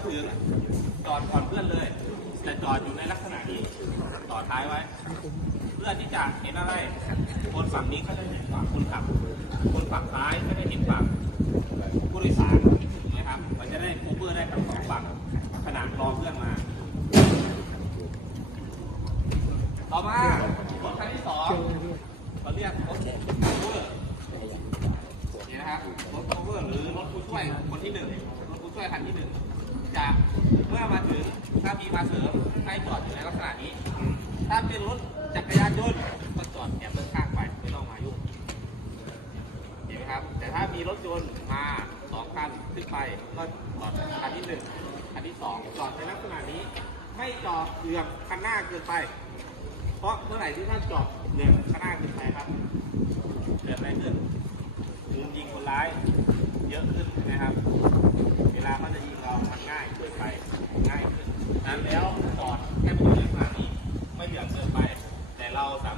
มาถึงจอดก่อนเพื่อนเลย แต่จอดอยู่ในลักษณะนี้ต่อท้ายไว้ เพื่อที่จะเห็นอะไร คนฝั่งนี้ก็ได้เห็นฝั่งคนขับ คนฝั่งซ้ายก็ได้เห็นฝั่งผู้โดยสารนะครับมันจะได้คูเปอร์ได้ทั้งสองฝั่งขนาดรอเพื่อนมา ต่อมารถคันที่สองเราเรียกรถโอเวอร์นี่นะครับรถโอเวอร์หรือรถผู้ช่วยคนที่หนึ่งรถผู้ช่วยคันที่หนึ่ง จะเมื่อมาถึงถ้ามีมาเสริมให้จอดอยู่ในลักษณะนี้ ถ้าเป็นรถจักรยานยนต์ก็จอดแอบเลิกข้างไปไม่ต้องมายุ่งเห็นไหมครับ แต่ถ้ามีรถยนต์มาสองคันขึ้นไปก็จอดคันที่หนึ่งคันที่สองจอดในลักษณะนี้ ไม่จอดเหลื่อมคันหน้าเกินไป เพราะเมื่อไหร่ที่ท่านจอดเหลื่อมข้างหน้าเกินไปครับเกิดอะไรขึ้นมุมยิงคนร้าย เยอะขึ้นใช่ไหมครับ